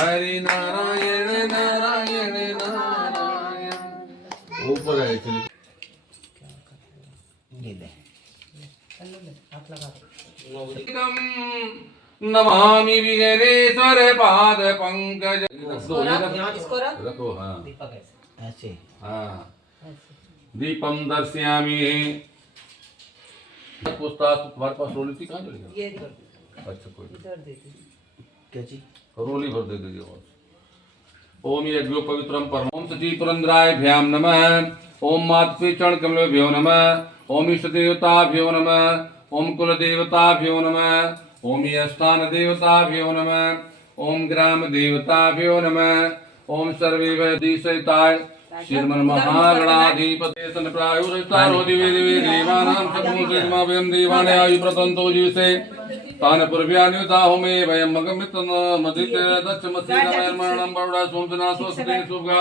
हरि नारायण नारायण नारायण। ऊपर है एक्चुअली। नमामि विघ्नेश्वर पाद पंकज। रखो हाँ ऐसे हाँ। दीपम दर्शयामि। पूछताछ तुम्हारे पास रोली थी, कहाँ चली गई? अच्छा कोई क्या चीज रोली भर दे दीजिए। ओम यज्ञो पवित्रम परमोम सती पुरंदराभ्याम नमः। ओम मातृ चरण कमलेभ्यो नमः। ओम इष्ट देवताभ्यो नमः। ओम कुल देवताभ्यो नमः। ओम स्थान देवताभ्यो नमः। ओम ग्राम देवताभ्यो नमः। ओम सर्वे वैदिशयिताय श्रीमन् महागणाधिपते सन्प्रायुरस्तारो दिवे दिवे देवानां सत्मुखेमाभयं देवाने आयुप्रतन्तो जीवसे तान पूर्व्यान्युताहो मे वयं मगमित्रमदिते दक्षमसीनमयर्मणं बरुडा सोमजना स्वस्ति सुभगा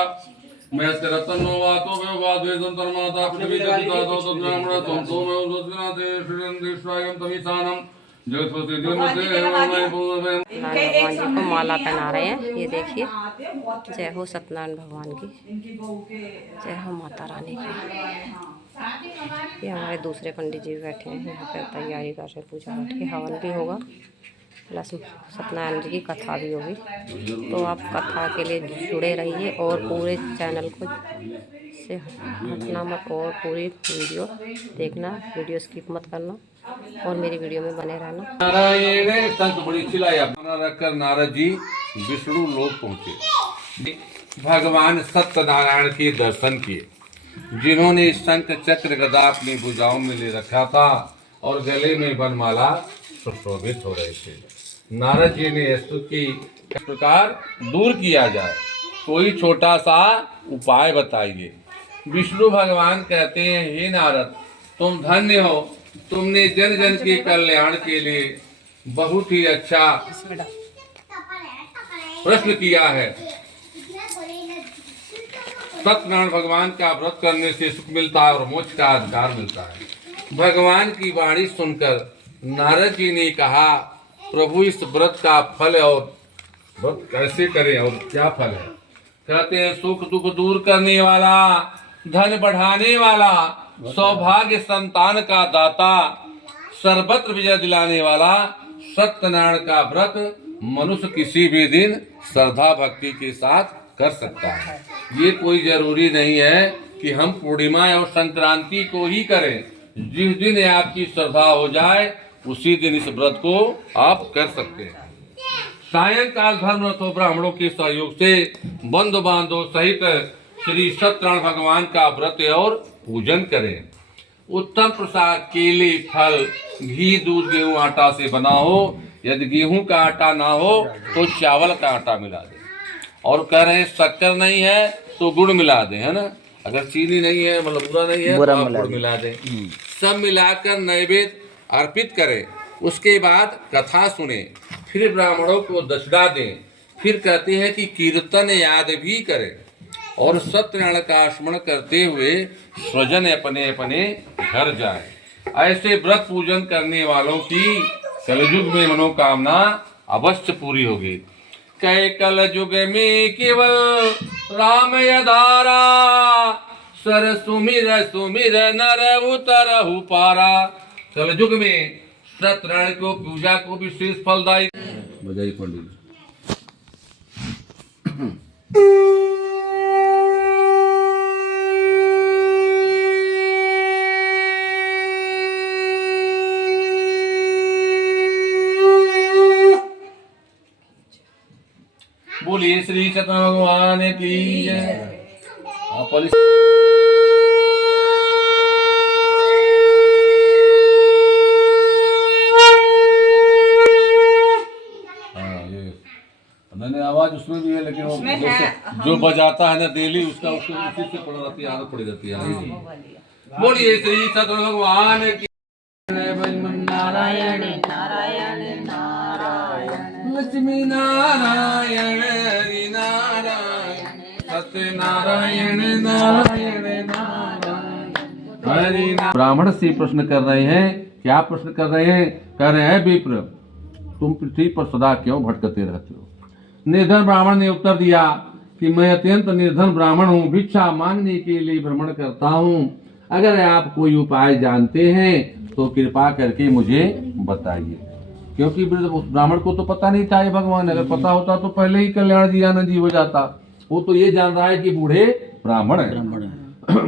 मयस्य रत्नो वातो व्यवाद्वे संतर्माता पृथ्वी जगता तो तद्ब्राह्मण संतो मे उद्वत्नाते श्रीरंदेश्वायं तमिसानं जगत्पति देवते भगवान जी को माला पहना रहे हैं। ये देखिए, जय हो सत्यनारायण भगवान की, जय हो माता रानी की। ये हमारे दूसरे पंडित जी बैठे हैं यहाँ पे, तैयारी कर रहे हैं पूजा पाठ की। हवन भी होगा प्लस सत्यनारायण जी की कथा भी होगी। तो आप कथा के लिए जुड़े रहिए और पूरे चैनल को से हटना मत और पूरी वीडियो देखना, वीडियो स्किप मत करना और मेरी वीडियो में बने रहना। नारायण शंख बड़ी चिल्लाया रखकर नारद जी विष्णु लोक पहुंचे। भगवान सत्यनारायण के दर्शन किए, जिन्होंने शंख चक्र गदा अपनी भुजाओं में ले रखा था और गले में वनमाला सुशोभित हो रहे थे। नारद जी ने स्तुति की, किस प्रकार दूर किया जाए, कोई छोटा सा उपाय बताइए। विष्णु भगवान कहते हैं, हे नारद, तुम धन्य हो, तुमने जन जन के कल्याण के लिए बहुत ही अच्छा प्रश्न किया है। सत्यनारायण भगवान का व्रत करने से सुख मिलता है और मोक्ष का अधिकार मिलता है। भगवान की वाणी सुनकर नारद जी ने कहा, प्रभु इस व्रत का फल और व्रत कैसे करें और क्या फल है? कहते हैं, सुख दुख दूर करने वाला, धन बढ़ाने वाला, सौभाग्य संतान का दाता, सर्वत्र विजय दिलाने वाला सत्यनारायण का व्रत मनुष्य किसी भी दिन श्रद्धा भक्ति के साथ कर सकता है। ये कोई जरूरी नहीं है कि हम पूर्णिमा और संक्रांति को ही करें। जिस दिन आपकी श्रद्धा हो जाए उसी दिन इस व्रत को आप कर सकते हैं। सायंकाल धर्म तो ब्राह्मणों के सहयोग से बंधु बांधव सहित श्री सत्यनारायण भगवान का व्रत और पूजन करें। उत्तम प्रसाद केले, फल, घी, दूध, गेहूं, आटा से बना हो। यदि गेहूं का आटा ना हो तो चावल का आटा मिला दें। और कह रहे हैं शक्कर नहीं है तो गुड़ मिला दें, है ना। अगर चीनी नहीं है, मतलब बुरा नहीं है, तो आप गुड़ मिला दें। सब मिलाकर नैवेद्य अर्पित करें। उसके बाद कथा सुने, फिर ब्राह्मणों को दक्षिणा दें। फिर कहते हैं कि कीर्तन याद भी करें और सत्यनारायण का स्मरण करते हुए स्वजन अपने अपने घर जाए। ऐसे व्रत पूजन करने वालों की कलयुग में मनोकामना अवश्य पूरी होगी। कै कल युग में केवल राम यधारा, सर सुमिर सुमिर नर उतरहु पारा। कलयुग में सत्यनारायण को पूजा को विशेष फलदायी। बजाई पंडित। बोलिए श्री सत्यनारायण भगवान की जय। मैंने आवाज उसमें भी है, लेकिन वो जो बजाता है ना डेली, उसका उसको उसी से पड़ जाती है, आदत पड़ जाती है। बोलिए श्री सत्यनारायण भगवान की नारायण नारायण नारायण लक्ष्मी नारायण हरि नारायण सत्यनारायण नारायण नारायण हरि। ब्राह्मण से प्रश्न कर रहे हैं। क्या प्रश्न कर रहे हैं? कह रहे हैं, विप्र, तुम पृथ्वी पर सदा क्यों भटकते रहते हो? निर्धन ब्राह्मण ने उत्तर दिया कि मैं अत्यंत निर्धन ब्राह्मण हूँ, भिक्षा मांगने के लिए भ्रमण करता हूँ। अगर आप कोई उपाय जानते हैं तो कृपा करके मुझे बताइए। क्योंकि उस ब्राह्मण को तो पता नहीं था ये भगवान, अगर पता होता तो पहले ही कल्याण जी आनंद जी हो जाता। वो तो ये जान रहा है कि बूढ़े ब्राह्मण है।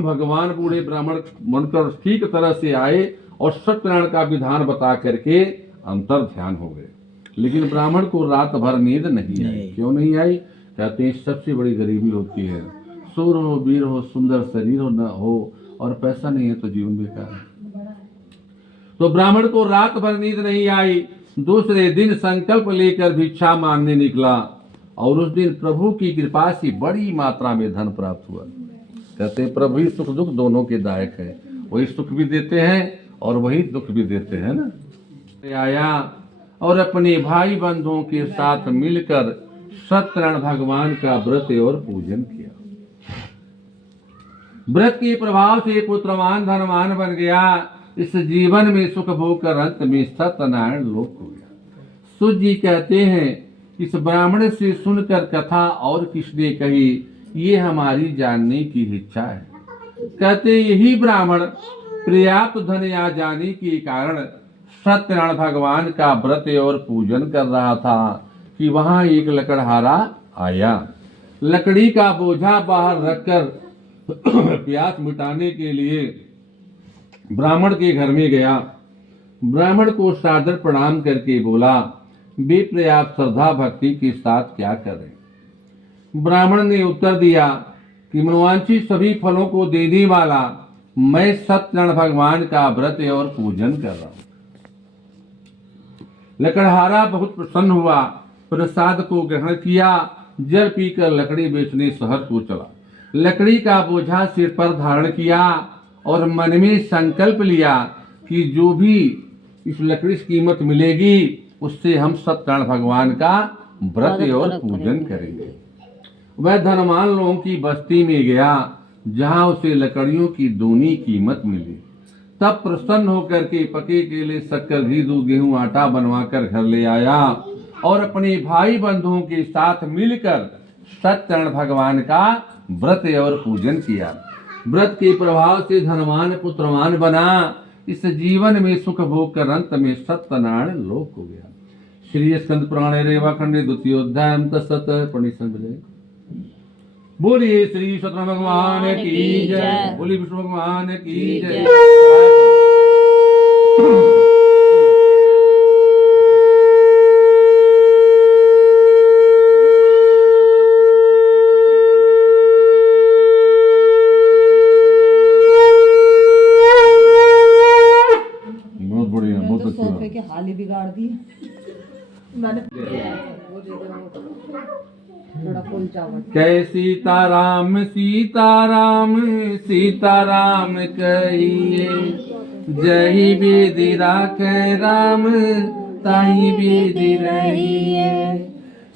भगवान बूढ़े ब्राह्मण बनकर ठीक तरह से आए और सत्यनारायण का विधान बता करके अंतर ध्यान हो गए। लेकिन ब्राह्मण को रात भर नींद नहीं आई। क्यों नहीं आई? कहते हैं सबसे बड़ी गरीबी होती है। सूर हो, वीर हो, सुंदर शरीर हो न हो और पैसा नहीं है तो जीवन बेकार है। तो ब्राह्मण को रात भर नींद नहीं आई। दूसरे दिन संकल्प लेकर भिक्षा मांगने निकला और उस दिन प्रभु की कृपा से बड़ी मात्रा में धन प्राप्त हुआ। कहते हैं प्रभु ही सुख दुख दोनों के दायक है। वही सुख भी देते हैं और वही दुख भी देते हैं ना। आया और अपने भाई बंधुओं के साथ मिलकर सत्यनारायण भगवान का व्रत और पूजन किया। व्रत के प्रभाव से पुत्रवान धनवान बन गया। इस जीवन में सुख भोग कर अंत में सत्यनारायण लोक हो गया। सूत जी कहते हैं इस ब्राह्मण से सुनकर कथा और किसने कही, ये हमारी जानने की इच्छा है। कहते यही ब्राह्मण पर्याप्त धन आ जाने के कारण सत्यनारायण भगवान का व्रत और पूजन कर रहा था कि वहां एक लकड़हारा आया। लकड़ी का बोझा बाहर रखकर प्यास मिटाने के लिए ब्राह्मण के घर में गया। ब्राह्मण को सादर प्रणाम करके बोला, विप्र आप श्रद्धा भक्ति के साथ क्या कर रहे? ब्राह्मण ने उत्तर दिया कि मनोवांछित सभी फलों को देने वाला मैं सत्यनारायण भगवान का व्रत और पूजन कर रहा हूँ। लकड़हारा बहुत प्रसन्न हुआ, प्रसाद को ग्रहण किया, जल पीकर लकड़ी बेचने शहर को चला। लकड़ी का बोझा सिर पर धारण किया और मन में संकल्प लिया कि जो भी इस लकड़ी की कीमत मिलेगी उससे हम सत्यनारायण भगवान का व्रत और पूजन करेंगे। वह धनवान लोगों की बस्ती में गया जहां उसे लकड़ियों की दूनी कीमत मिली। तब प्रसन्न होकर के पके केले, शक्कर, घी, दूध, गेहूं, आटा बनवा कर घर ले आया और अपने भाई बंधुओं के साथ मिलकर सत्यनारायण भगवान का व्रत और पूजन किया। व्रत के प्रभाव से धनवान पुत्रवान बना। इस जीवन में सुख भोग कर अंत में सत्यनारायण लोक हो गया। श्री स्कंद पुराणे रेवा खंडे द्वितीय अध्याय बोलिए श्री सत्यनारायण भगवान की जय। बोलिए विष्णु भगवान की जय। बहुत बढ़िया, बहुत अच्छा। सोफे के हाल ही बिगाड़ दिए मैंने। जय सीताराम सीताराम सीताराम कहिए, जय विधि राखे राम ताई विधि रहिए।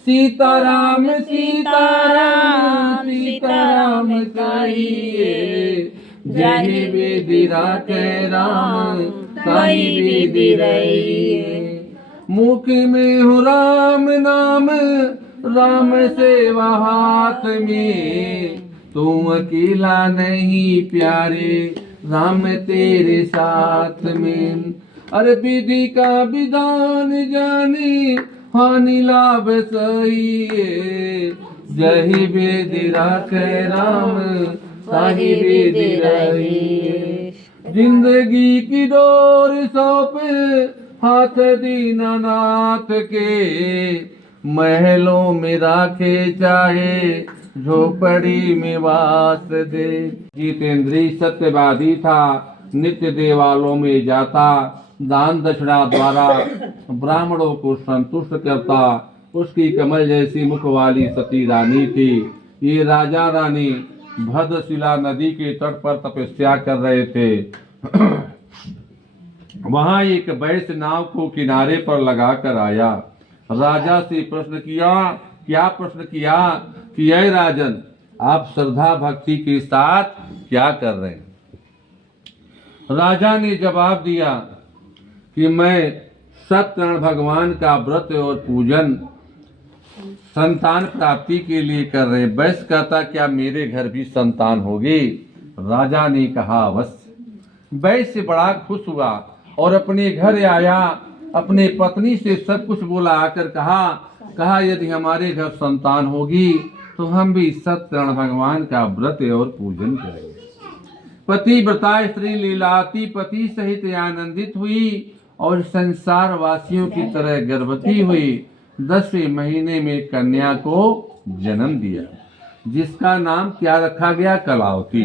सीताराम सीताराम सीताराम कहिए, जय विधि राखे राम ताई विधि रहिए। मुख में हो राम नाम, राम सेवा हाथ में, तू अकेला नहीं प्यारे, राम तेरे साथ में। अरे विधि का विधान जाने, हानि लाभ सही है, जही विधि राखे राम ताही विधि रहिए। जिंदगी की डोर सौंपे हाथ दीनानाथ के, महलों में राखे चाहे झोपड़ी में वास दे। जितेंद्री सत्यवादी था, नित्य देवालयों में जाता, दान दक्षिणा द्वारा ब्राह्मणों को संतुष्ट करता। उसकी कमल जैसी मुख वाली सती रानी थी। ये राजा रानी भद्रशिला नदी के तट पर तपस्या कर रहे थे। वहां एक वैश्य नाव को किनारे पर लगाकर आया। राजा से प्रश्न किया, क्या प्रश्न किया कि ये राजन, आप श्रद्धा भक्ति के साथ क्या कर रहे हैं? राजा ने जवाब दिया कि मैं सत्यनारायण भगवान का व्रत और पूजन संतान प्राप्ति के लिए कर रहे। वैश्य कहता क्या मेरे घर भी संतान होगी? राजा ने कहा अवश्य। वैश्य बड़ा खुश हुआ और अपने घर आया, अपने पत्नी से सब कुछ बोला, आकर कहा यदि हमारे घर संतान होगी तो हम भी सत्यनारायण भगवान का व्रत और पूजन करेंगे। पतिव्रता स्त्री लीलावती पति सहित आनंदित हुई और संसार वासियों की तरह गर्भवती हुई। 10वें महीने में कन्या को जन्म दिया, जिसका नाम क्या रखा गया? कलावती।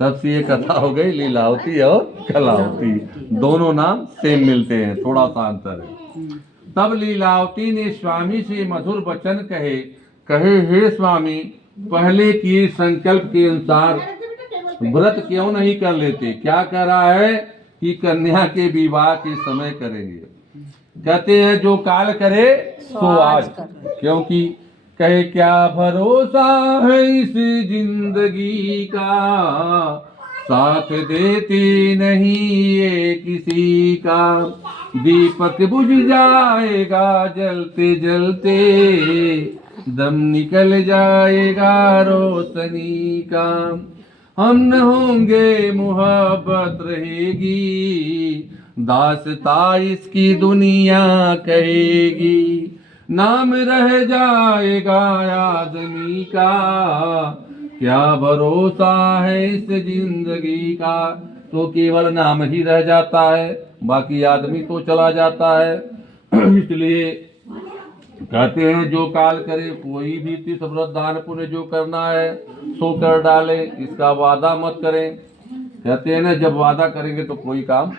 तब से ये कथा हो गई लीलावती और कलावती, दोनों नाम सेम मिलते हैं, थोड़ा सा अंतर है। तब लीलावती ने स्वामी से मधुर वचन कहे हे स्वामी, पहले किए संकल्प के अनुसार व्रत क्यों नहीं कर लेते? क्या कह रहा है कि कन्या के विवाह के समय करेंगे। कहते हैं जो काल करे सो आज, क्योंकि कहे क्या भरोसा है इस जिंदगी का, साथ देते नहीं ये किसी का, दीपक बुझ जाएगा जलते जलते, दम निकल जाएगा रोशनी का, हम न होंगे मुहब्बत रहेगी, दास्तां इसकी दुनिया कहेगी, नाम रह जाएगा आदमी का, क्या भरोसा है इस जिंदगी का। तो केवल नाम ही रह जाता है, बाकी आदमी तो चला जाता है। इसलिए कहते हैं जो काल करे, कोई भी तीर्थ व्रत दान पुण्य जो करना है सो कर डाले, इसका वादा मत करें। कहते हैं ना जब वादा करेंगे तो कोई काम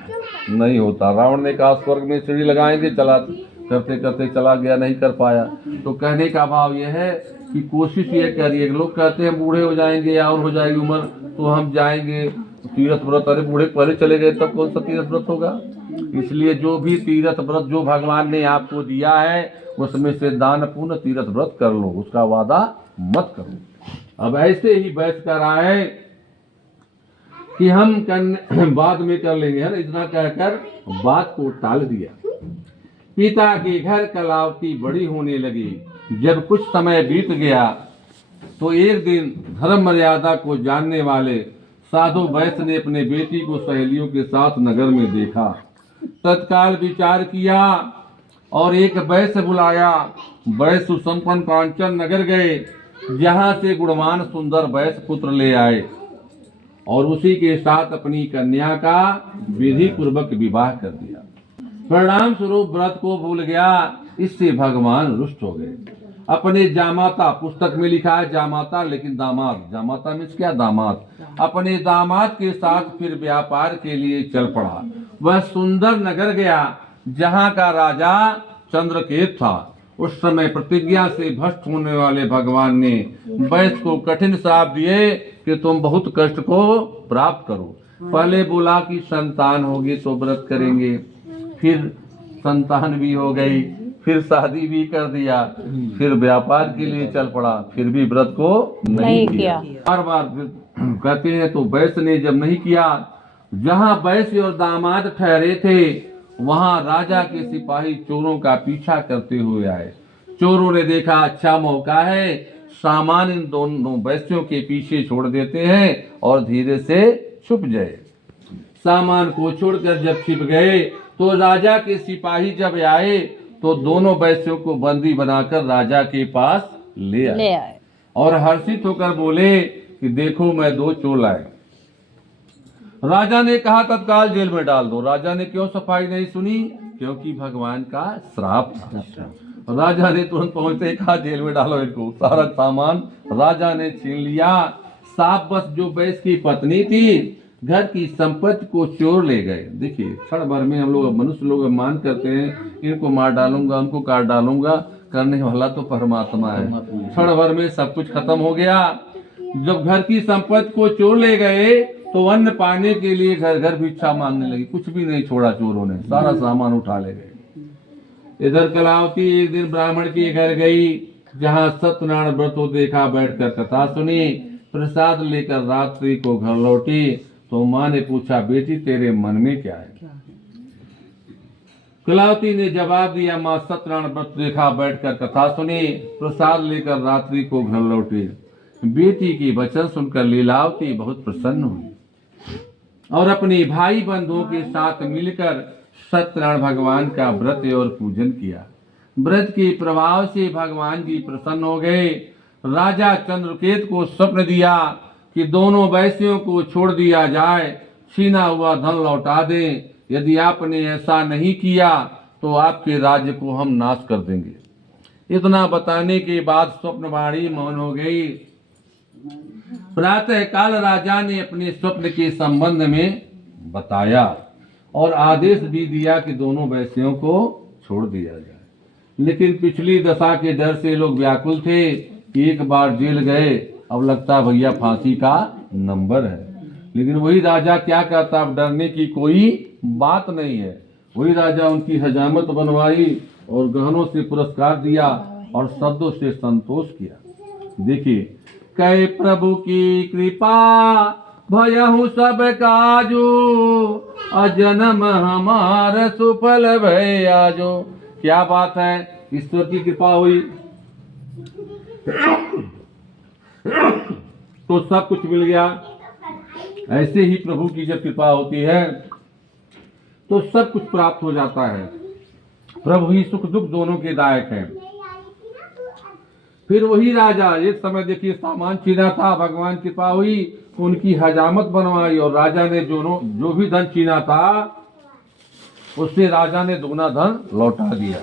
नहीं होता। रावण ने कहा स्वर्ग में सीढ़ी लगाएंगे, चला करते करते चला गया, नहीं कर पाया। तो कहने का भाव यह है कि कोशिश ये करिए। लोग कहते हैं बूढ़े हो जाएंगे या और हो जाएगी उम्र तो हम जाएंगे तीर्थ व्रत, अरे बूढ़े पहले चले गए तब कौन सा तीर्थ व्रत होगा। इसलिए जो भी तीर्थ व्रत जो भगवान ने आपको दिया है उसमें से दान पुण्य तीर्थ व्रत कर लो, उसका वादा मत करो। अब ऐसे ही बैठ कर आए कि हम बाद में कर लेंगे, है ना, इतना कहकर बात को टाल दिया। पिता के घर कलावती बड़ी होने लगी। जब कुछ समय बीत गया तो एक दिन धर्म मर्यादा को जानने वाले साधु वैश्य ने अपने बेटी को सहेलियों के साथ नगर में देखा। तत्काल विचार किया और एक वैश्य बुलाया। वैश्य सुसंपन्न कांचन नगर गए, जहां से गुणवान सुंदर वैश्य पुत्र ले आए और उसी के साथ अपनी कन्या का विधि पूर्वक विवाह कर दिया। परिणाम स्वरूप व्रत को भूल गया, इससे भगवान रुष्ट हो गए। अपने जामाता, पुस्तक में लिखा है जामाता लेकिन दामाद, जामाता मीन्स क्या? दामाद। अपने दामाद के साथ फिर व्यापार के लिए चल पड़ा। वह सुंदर नगर गया जहाँ का राजा चंद्रकेत था। उस समय प्रतिज्ञा से भ्रष्ट होने वाले भगवान ने वैश्य को कठिन श्राप दिए कि तुम बहुत कष्ट को प्राप्त करो। पहले बोला कि संतान होगी तो व्रत करेंगे, फिर संतान भी हो गई, फिर शादी भी कर दिया, फिर व्यापार के लिए चल पड़ा, फिर भी व्रत को नहीं किया। बार बार कहते हैं तो वैश्य ने जब नहीं किया, जहाँ वैश्य और दामाद ठहरे थे वहाँ राजा के सिपाही चोरों का पीछा करते हुए आए। चोरों ने देखा अच्छा मौका है, सामान इन दोनों वैश्यों के पीछे छोड़ देते हैं और धीरे से छुप जाए। सामान को छोड़कर जब छिप गए तो राजा के सिपाही जब आए तो दोनों वैश्यों को बंदी बनाकर राजा के पास ले आए और हर्षित होकर बोले कि देखो मैं 2 चोर लाए। राजा ने कहा तत्काल जेल में डाल दो। राजा ने क्यों सफाई नहीं सुनी? क्योंकि भगवान का श्राप था। राजा ने तुरंत पहुंचते कहा जेल में डालो इनको। सारा सामान राजा ने छीन लिया। साफ बस जो वैश्य की पत्नी थी घर की संपत्ति को चोर ले गए। देखिए क्षण भर में हम लोग मनुष्य लोग मान करते हैं इनको मार डालूंगा, उनको काट डालूंगा, करने वाला तो परमात्मा है। क्षण भर में सब कुछ खत्म हो गया। जब घर की संपत्ति को चोर ले गए तो अन्न पाने के लिए घर घर भिक्षा मांगने लगी। कुछ भी नहीं छोड़ा चोरों ने, सारा सामान उठा ले गए। इधर कलावती एक दिन ब्राह्मण के घर गई जहाँ सत्यनारायण व्रत देखा, बैठकर कथा सुनी, प्रसाद लेकर रात्रि को घर लौटी तो माँ ने पूछा बेटी तेरे मन में क्या है? कलावती ने जवाब दिया, माँ सत्यनारायण व्रत देखा, बैठकर कथा सुनी, प्रसाद लेकर रात्रि को घर लौटी। बेटी की वचन सुनकर लीलावती बहुत प्रसन्न हुई और अपने भाई बंधुओं के साथ मिलकर सत्यनारायण भगवान का व्रत और पूजन किया। व्रत के प्रभाव से भगवान जी प्रसन्न हो गए। राजा चंद्रकेत को स्वप्न दिया कि दोनों वैश्यों को छोड़ दिया जाए, छीना हुआ धन लौटा दें। यदि आपने ऐसा नहीं किया तो आपके राज्य को हम नाश कर देंगे। इतना बताने के बाद स्वप्नवाणी मौन हो गई। प्रातः काल राजा ने अपने स्वप्न के संबंध में बताया और आदेश भी दिया कि दोनों वैश्यों को छोड़ दिया जाए। लेकिन पिछली दशा के डर से लोग व्याकुल थे। एक बार जेल गए, अब लगता भैया फांसी का नंबर है। लेकिन वही राजा क्या कहता, अब डरने की कोई बात नहीं है। वही राजा उनकी हजामत बनवाई और गहनों से पुरस्कार दिया और शब्दों से संतोष किया। देखिए, कहे प्रभु की कृपा भयहु सब काजू, अजन्म हमार सुफल भय आजो। क्या बात है, ईश्वर की कृपा हुई तो सब कुछ मिल गया। ऐसे ही प्रभु की जब कृपा होती है तो सब कुछ प्राप्त हो जाता है। प्रभु ही सुख दुख दोनों के दायक हैं। फिर वही राजा, एक समय देखिए सामान छीना था, भगवान की कृपा हुई, उनकी हजामत बनवाई और राजा ने जो भी धन छीना था उससे राजा ने दुगना धन लौटा दिया।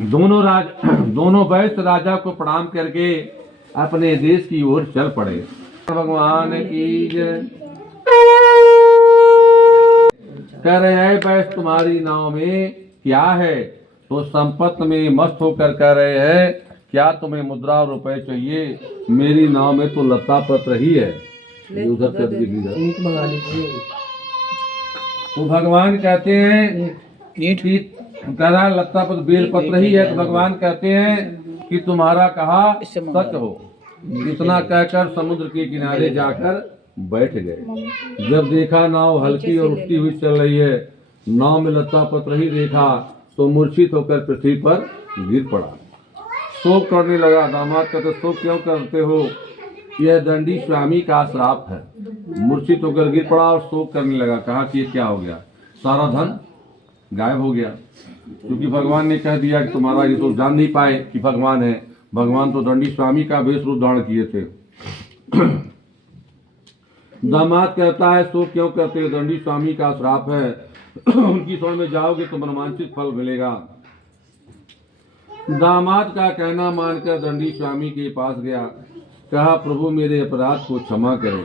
दोनों वैश्य राजा को प्रणाम करके अपने देश की ओर चल पड़े। भगवान की जय। कह रहे हैं, वैश्य तुम्हारी नाव में क्या है? तो संपत्ति में मस्त होकर कह रहे हैं, क्या तुम्हें मुद्रा और रुपए चाहिए? मेरी नाव में तो लता पत्र ही है। उधर कर दीजिए। तो भगवान कहते हैं कि कह रहा लता पत्र बेल पत्र ही है। तो भगवान कहते हैं कि तुम्हारा कहा सच हो। इतना कहकर समुद्र के किनारे जाकर बैठ गए। जब देखा नाव हल्की और उठती हुई चल रही है, नाव में लता पत्र ही देखा तो मूर्छित होकर पृथ्वी पर गिर पड़ा। शोक करने लगा। दामाद कहते, शोक क्यों करते हो? यह दंडी स्वामी का श्राप है। मूर्छित होकर गिर पड़ा और शोक करने लगा। कहा कि ये क्या हो गया? सारा धन गायब हो गया, क्योंकि भगवान ने कह दिया कि तुम्हारा, ये तो जान नहीं पाए कि भगवान है। भगवान तो दंडी स्वामी का वेश रूप धारण किए थे। दामाद कहता है, शोक क्यों करते हो? दंडी स्वामी का श्राप है। उनकी शरण में जाओगे तो मनवांछित फल मिलेगा। दामाद का कहना मानकर दंडी स्वामी के पास गया। कहा, प्रभु मेरे अपराध को क्षमा करें।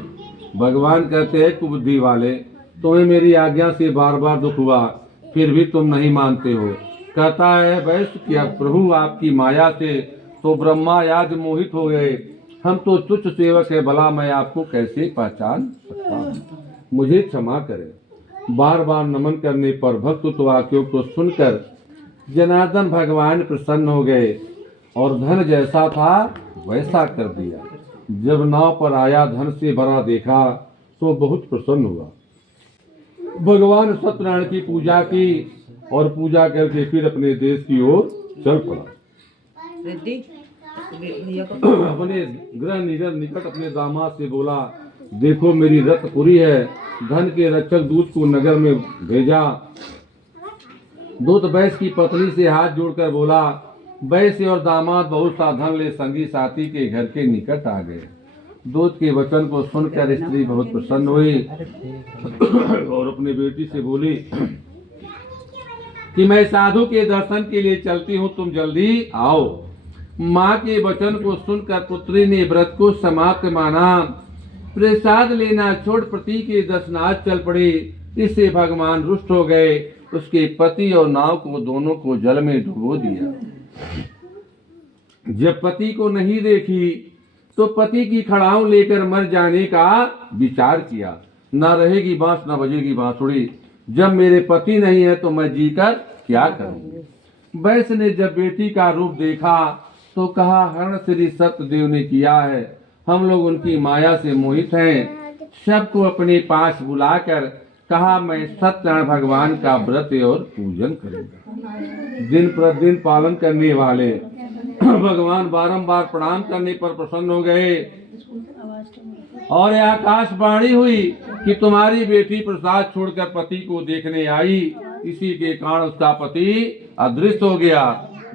भगवान कहते हैं, कुबुद्धि वाले, तुम्हें मेरी आज्ञा से बार बार दुख हुआ, फिर भी तुम नहीं मानते हो। कहता है, वैश्य क्या प्रभु आपकी माया से तो ब्रह्मा आदि मोहित हो गए। हम तो तुच्छ सेवक है, भला मैं आपको कैसे पहचान सकता हूँ? मुझे क्षमा करें। बार बार नमन करने पर भक्त वाक्यों को सुनकर जनार्दन भगवान प्रसन्न हो गए और धन जैसा था वैसा कर दिया। जब नाव पर आया, धन से भरा देखा तो बहुत प्रसन्न हुआ। भगवान सत्यनारायण की पूजा की और पूजा करके फिर अपने देश की ओर चल पड़ा। अपने गृह निकट अपने दामाद से बोला, देखो मेरी रथ पूरी है। धन के रक्षक दूत को नगर में भेजा। दूत वैश्य की पत्नी से हाथ जोड़कर बोला, वैश्य और दामाद बहुत सा धन ले संगी साथी के घर के निकट आ गए। दूत के वचन को सुनकर स्त्री बहुत प्रसन्न हुई और अपनी बेटी से बोली कि मैं साधु के दर्शन के लिए चलती हूँ, तुम जल्दी आओ। माँ के वचन को सुनकर पुत्री ने व्रत को समाप्त माना। प्रसाद लेना छोड़ पति के दर्शनार्थ चल पड़ी। इससे भगवान रुष्ट हो गए। उसके पति और नाव को दोनों को जल में डुबो दिया। जब पति को नहीं देखी तो पति की खड़ाऊ लेकर मर जाने का विचार किया। न रहेगी बांस न बजेगी बांसुरी। जब मेरे पति नहीं है तो मैं जीकर क्या करूं? वैश्य ने जब बेटी का रूप देखा तो कहा, हरण श्री सत्यदेव ने किया है। हम लोग उनकी माया से मोहित हैं। सबको अपने पास बुलाकर कहा मैं सत्यनारायण भगवान का व्रत और पूजन करूंगा। दिन प्रतिदिन पालन करने वाले भगवान बारंबार प्रणाम करने पर प्रसन्न हो गए और यह आकाशवाणी हुई कि तुम्हारी बेटी प्रसाद छोड़कर पति को देखने आई, इसी के कारण उसका पति अदृश्य हो गया।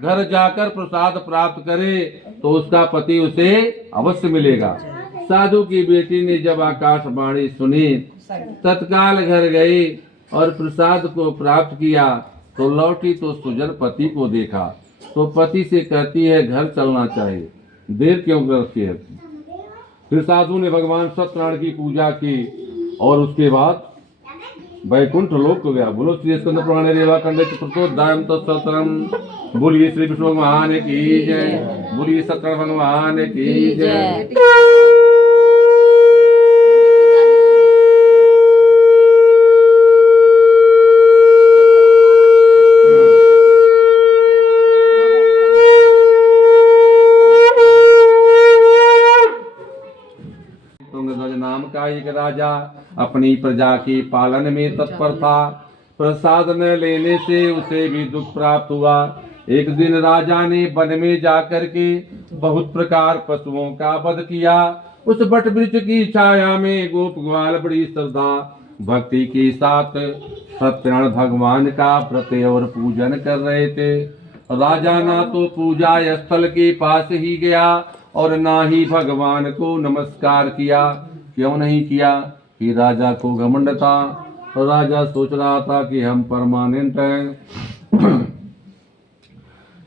घर जाकर प्रसाद प्राप्त करे तो उसका पति उसे अवश्य मिलेगा। साधु की बेटी ने जब आकाशवाणी सुनी तत्काल घर गई और प्रसाद को प्राप्त किया तो लौटी तो सुजन पति को देखा तो पति से कहती है घर चलना चाहिए, देर क्यों करती है। फिर साधु ने भगवान सत्यनारायण की पूजा की और उसके बाद वैकुंठ लोक को गया। बोलो श्री स्कंद पुराण रेवा खंड चतुर्थोध्याय तत्सहस्रम। बोलिए श्री विष्णु भगवान की जय, बोलिए सत्यनारायण भगवान की जय। तुंगध्वज नाम का एक राजा अपनी प्रजा के पालन में तत्पर था। प्रसाद न लेने से उसे भी दुख प्राप्त हुआ। एक दिन राजा ने वन में जाकर के बहुत प्रकार पशुओं का वध किया। उस बट वृक्ष की छाया में गोप ग्वाल बड़ी श्रद्धा भक्ति के साथ सत्यनारायण भगवान का व्रत और पूजन कर रहे थे। राजा ना तो पूजा स्थल के पास ही गया और ना ही भगवान को नमस्कार किया। क्यों नहीं किया कि राजा को घमंड था। राजा सोच रहा था कि हम परमानेंट हैं।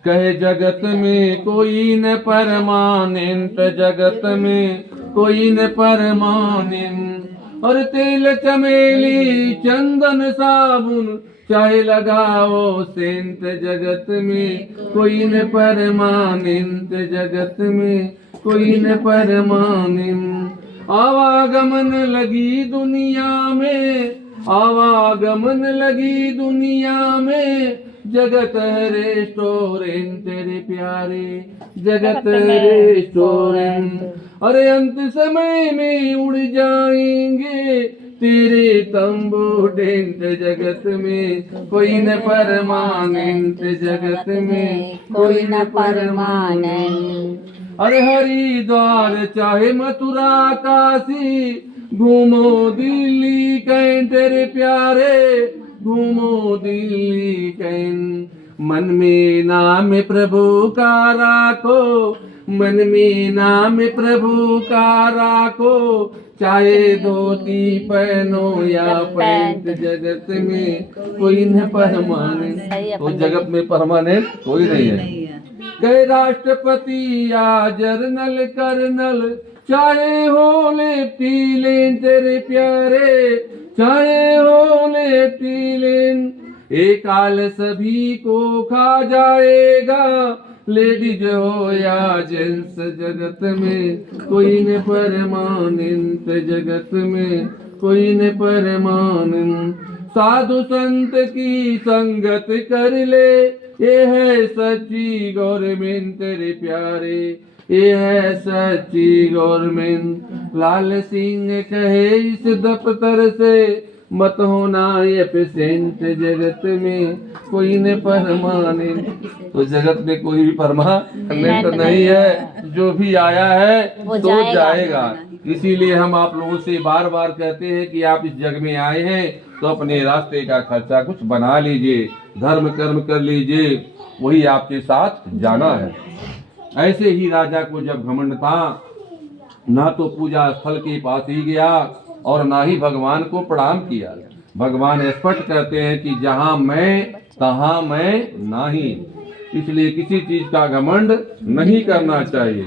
कहे जगत में कोई न परमानेंट, जगत में कोई न परमानेंट। और तेल चमेली चंदन साबुन चाहे लगाओ सेंट, जगत में कोई न परमानेंट, जगत में कोई न परमानेंट। आवागमन लगी दुनिया में, आवागमन लगी दुनिया में। जगत है रेस्टोरेंट तेरे प्यारे, जगत है रेस्टोरेंट। अरे अंत समय में उड़ जाएंगे तेरे तंबू टेंट, जगत में कोई न परमानेंट, जगत में कोई न परमानेंट। अरे हरिद्वार चाहे मथुरा काशी, घूमो दिल्ली कैं तेरे प्यारे, घूमो दिल्ली कैं। मन में नाम प्रभु का राखो, मन में नाम प्रभु का राखो। चाहे धोती पहनो या पैंट, जगत में कोई न परमानेंट। तो जगत में परमानेंट कोई नहीं है। कहे राष्ट्रपति या जर्नल कर्नल, चाहे हो लेफ्टिनेंट तेरे प्यारे, चाहे हो लेफ्टिनेंट। एक काल सभी को खा जाएगा, लेडीज हो या जेंट्स, जगत में कोई न परमानेंट, जगत में कोई न परमानेंट। साधु संत की संगत कर ले, ये है सच्ची गवर्नमेंट तेरे प्यारे, ये है सच्ची गवर्नमेंट। लाल सिंह कहे इस दफ्तर से मत होना एब्सेंट, जगत में कोई न परमानेंट। तो जगत में कोई भी परमानेंट नहीं है। जो भी आया है तो जाएगा। इसीलिए हम आप लोगों से बार बार कहते हैं कि आप इस जग में आए हैं तो अपने रास्ते का खर्चा कुछ बना लीजिए, धर्म कर्म कर लीजिए, वही आपके साथ जाना है। ऐसे ही राजा को जब घमंड था, ना तो पूजा स्थल के पास ही गया और ना ही भगवान को प्रणाम किया। भगवान स्पष्ट कहते हैं कि जहां मैं तहां मैं नहीं, इसलिए किसी चीज का घमंड नहीं करना चाहिए।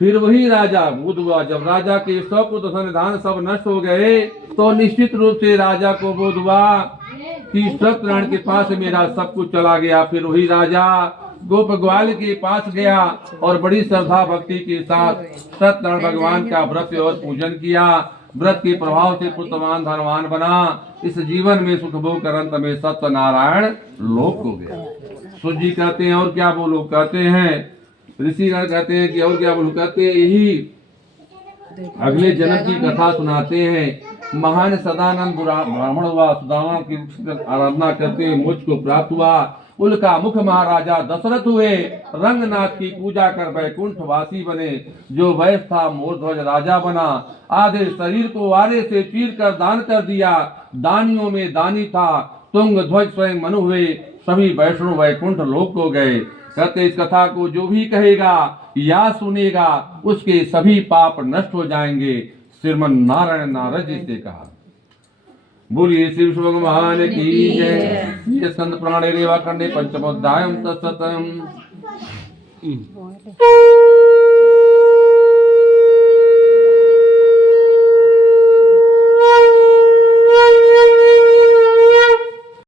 फिर वही राजा बोध हुआ। जब राजा के सब धन धान सब नष्ट हो गए तो निश्चित रूप से राजा को बोध हुआ कि सत्यनारायण के पास मेरा सब कुछ चला गया। फिर वही राजा गोप ग्वाल के पास गया और बड़ी श्रद्धा भक्ति के साथ सत्यनारायण भगवान का व्रत और पूजन किया। व्रत के प्रभाव से पुत्रवान धनवान बना। इस जीवन में सुख भोग कर अंत में सत्यनारायण लोक हो गया। सूर्य जी कहते हैं और क्या बोलो, कहते हैं ऋषिगण कहते हैं कि और क्या बोलो, कहते हैं यही अगले जन्म की कथा सुनाते हैं। महान सदानंद ब्राह्मण हुआ, सुदामा की आराधना करते हुए मोक्ष को प्राप्त हुआ। उनका मुख महाराजा दशरथ हुए, रंगनाथ की पूजा कर वैकुंठ वासी बने। जो वैश्य था मोरध्वज राजा बना। आधे शरीर को आरे से चीर कर दान कर दिया। दानियों में दानी था तुंग ध्वज स्वयं मनु हुए। सभी वैष्णव वैकुंठ लोक को गए। कहते इस कथा को जो भी कहेगा या सुनेगा उसके सभी पाप नष्ट हो जाएंगे। श्रीमन नारायण नारद जी से कहा। बोलिए श्री विष्णु भगवान की जय। ये स्कंद पुराणे रेवा खंडे पंचमोध्यायम तत्सतम।